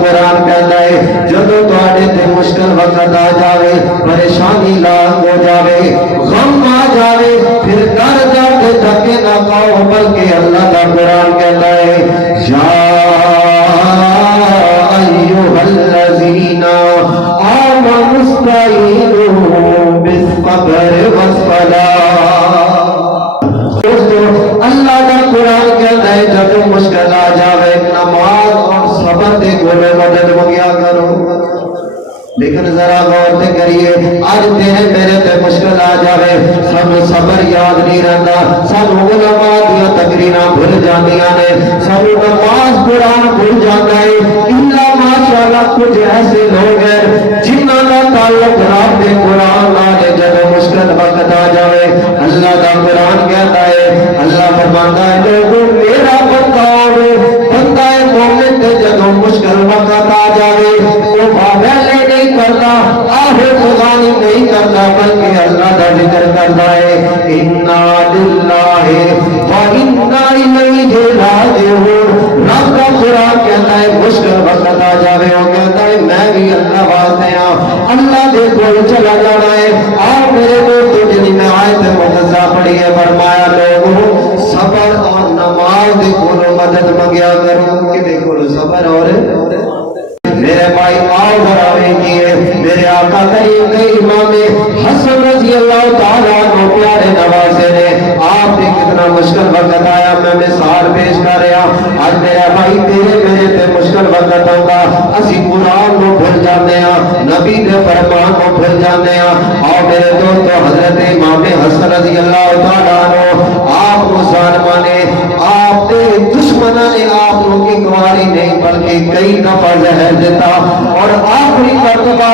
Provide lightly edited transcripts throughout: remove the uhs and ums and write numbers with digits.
قرآن کہتا ہے جدو تواڈے تے مشکل وقت آ جاوے، پریشانی لاغ ہو جاوے، غم آ جاوے، پھر در در کے دھکے نہ کھاؤ، بلکہ اللہ کا قرآن کہتا ہے یا ایھا الذین آمنوا استعینوا بالصبر والصلاۃ۔ دوستو اللہ کا قرآن کہتا ہے جب مشکل آ جاوے نماز اور صبر دے گولے مدد مانگیا کرو۔ لیکن ذرا غور سے کریے، آج تیرے میرے تے مشکل آ جاوے، سانو صبر یاد نہیں رہتا، سانو علماء دیا تقریراں بھول جاندیاں نے، سانو نماز قرآن بھول جاتا ہے۔ الا ماشاءاللہ کچھ ایسے لوگ ہیں جنہاں کا تعلق رب دے قرآن نال جب مشکل وقت آ جاوے اللہ کا قرآن کہتا ہے، اللہ فرماتا ہے لوگوں میرا بندہ بندہ مومن تے جب مشکل وقت آ جاوے وہ بابیلے نہیں کرتا، آہے خدانی نہیں کرتا، بلکہ اللہ کا ذکر کرتا ہے انا للہ و انا الیہ راجعون۔ رب کا قرآن کہتا ہے مشکل وقت آ جاوے وہ کہتا ہے میں بھی اللہ واسطے ہاں، اللہ دے کول چلا جانا ہے۔ اور میرے دوستو جنہی میں آیت مقدسہ پڑھی ہے فرمایا لوگوں صبر اور نماز دے کولو مدد مانگیا کرو، کہ دے کولو صبر اور میرے بھائی آؤ ذرا دیکھیے میرے آقا کریم کے امام حسن رضی اللہ تعالیٰ عنہ پیارے نواسے نے آپ نے کتنا مشکل وقت آیا، میں مثال پیش کر رہا آج میرا بھائی تیرے میرے تے مشکل وقت ہوگا، اسی قرآن کو بھول جانے ہیں، نبی دے فرمان کو بھول جانے ہیں۔ اور میرے دوستو حضرت امام حسن رضی اللہ تعالیٰ عنہ آپ کو ظالمہ نے آپ دے دشمنہ نے آپ کو ایک واری نہیں بلکہ کئی دفعہ زہر دیتا، اور آخری مرتبہ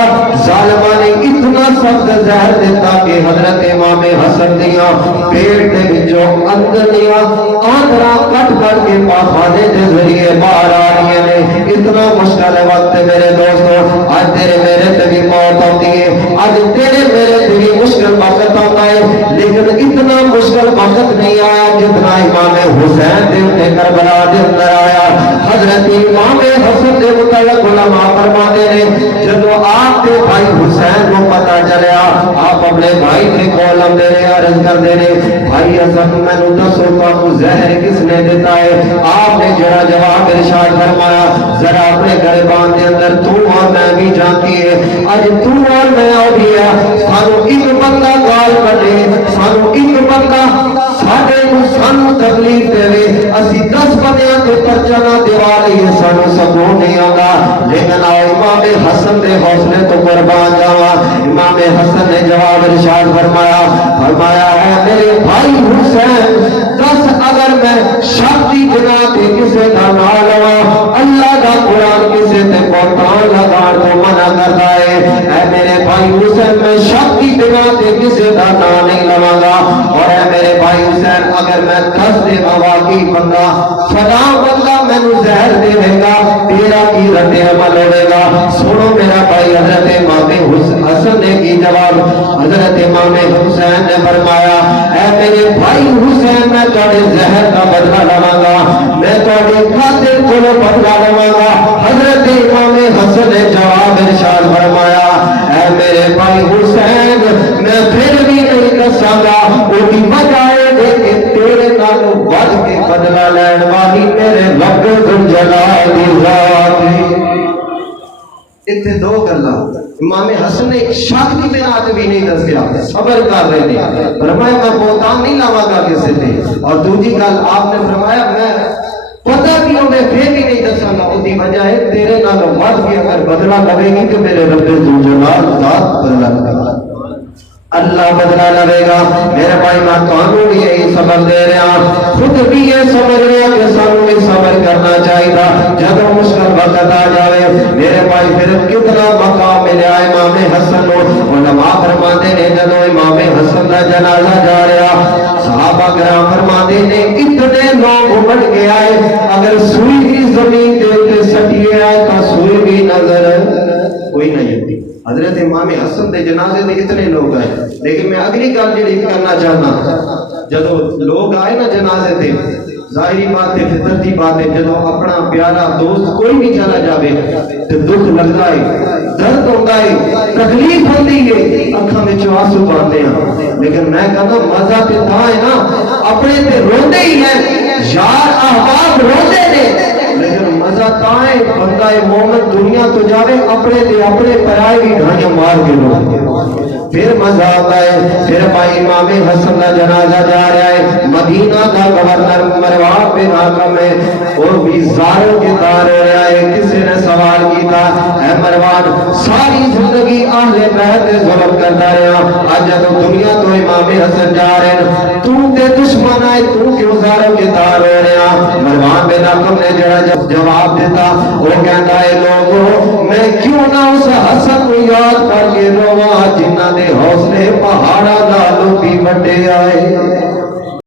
ظالمہ نے اتنا سخت زہر دیتا کہ حضرت امام حسن دیا پیٹ دے وچوں اندر دیا آندرا کٹ کر کے پاخانے دے ذریعے باہر آ رہی ہیں۔ اتنا مشکل وقت میرے دوستو آج تیرے میرے تے بھی موت ہوتی ہے، آج تیرے میرے تے بھی مشکل وقت ہوتا ہے، لیکن اتنا مشکل وقت نہیں آیا جتنا امام حسین دے اٹھے کربلا دے اندر آیا۔ حضرت امام حسن دے متعلق علماء فرماتے ہیں جب آپ کے بھائی حسین کو پتہ چلیا آپ اپنے بھائی کے کول آندے نے عرض کردے نے بھائی حسن مینوں دسو تانوں زہر کس نے دیتا ہے؟ آپ نے جڑا جواب ارشاد فرمایا ذرا اپنے گریبان دے اندر تو اور میں بھی جانتی ہے، اج تو اور میں اور بھی ہے، سانوں ایک بندہ گال کڈے، سانوں ایک بندہ ساڈے نوں سانوں تکلیف دے اسی 10 بندیاں تے پرچہ نہ دیوا لئیے سانوں سکون نہیں آندا۔ لیکن آؤ امام حسن دے حوصلے تو قربان جاواں، امام حسن نے جواب ارشاد فرمایا ہے میرے بھائی حسین دس اگر میں شخصی بنا تے کسے دا نہ لواں اللہ دا قرآن کسے تے بہتان لگان تو منع کرتا ہے، اے میرے بھائی حسین میں شخصی بنا تے کسے دا نہ نہیں لواں گا، اور اے میرے بھائی حسین اگر میں 10 دے واقعی بندہ فلاں بندہ میں نو زہر دے گا تیرا کی رد عمل ہوئے گا۔ سنو میرا بھائی حضرت امام حسن نے کی جواب حضرت امام حسین نے فرمایا اے میرے بھائی حسین میں تھوڑے زہر کا بدلہ لواں گا، میں تھوڑے قاتل کو بدلہ لواں گا۔ حضرت امام حسن نے جواب ارشاد فرمایا اے میرے بھائی حسین میں پھر بھی نہیں دساں گا، اُنہی بجائے دے کہ تیرے نالوں ود کے بدلہ لین والی میرے رب ذوالجلال دی ذات ہے۔ اتنے دو گلاں امام حسن نے شک دی بنا تے بھی نہیں دسیا، صبر کر رہے نے، فرمایا میں بہتان نہیں لاواں گا کسی تے، اور دوسری گل آپ نے فرمایا میں پتہ بھی ہوے پھر بھی نہیں دساں گا، اس دی وجہ ہے تیرے نال ود بھی اگر بدلہ لوے گی تو میرے رب ذوالجلال ذات بدلہ لے گا، اللہ بدلہ لے گا۔ میرے بھائی میں تانوں بھی یہی سبق دے رہا، خود بھی یہ سمجھ رہا کہ سانوں بھی صبر کرنا چاہیے جب مشکل وقت آ جائے۔ میرے بھائی پھر کتنا مقام ملیا امام حسن کو، علماء فرماتے ہیں جب امام حسن کا جنازہ جا رہا صحابہ کرام فرماتے ہیں اتنے لوگ امٹ کے آئے، اگر سوئی بھی زمین دے تے سٹی آئے تو سوئی بھی نظر کوئی نہیں ہوتی۔ حضرت امام حسن دے جنازے دے اتنے لوگ آئے، لیکن میں اگلی گل جڑی کرنا چاہنا جب لوگ آئے نا جنازے تے ظاہری بات ہے، فطرتی بات ہے، جدو اپنا پیارا دوست کوئی بھی چلا جاوے تو دکھ لگتا ہے، درد ہوتا ہے، تکلیف ہوتی ہے، اکھاں میں آنسو آتے ہیں، لیکن میں کہتا مزہ تے تھا ہے نا، اپنے تے روندے ہی ہیں، یار احباب روندے نے، لیکن مزہ تا ہے بندہ مومن دنیا تو جاوے اپنے پرائے بھی ڈھانیاں مار کے رو، پھر مزہ آتا ہے۔ پھر بھائی امام حسن کا جنازہ جا رہا ہے، مدینہ کا گورنر مروان بن حکم ہے، اور بھی زاروں کے دار ہو رہا ہے۔ کسی نے سوال کیتا، اے مروان ساری زندگی اہل بیت ظلم کرتا رہا، آج جب دنیا تو امام حسن جا رہے ہیں، تو تے دشمن آئے، تو کیوں زاروں کے دار ہو رہا؟ مروان بن حکم نے جڑا جواب دیتا، وہ کہتا ہے لوگوں میں کیوں نہ اس حسن کو یاد کر کے رواں جنہ نے حوصلے پہاڑا نالوں بھی بڑے آئے۔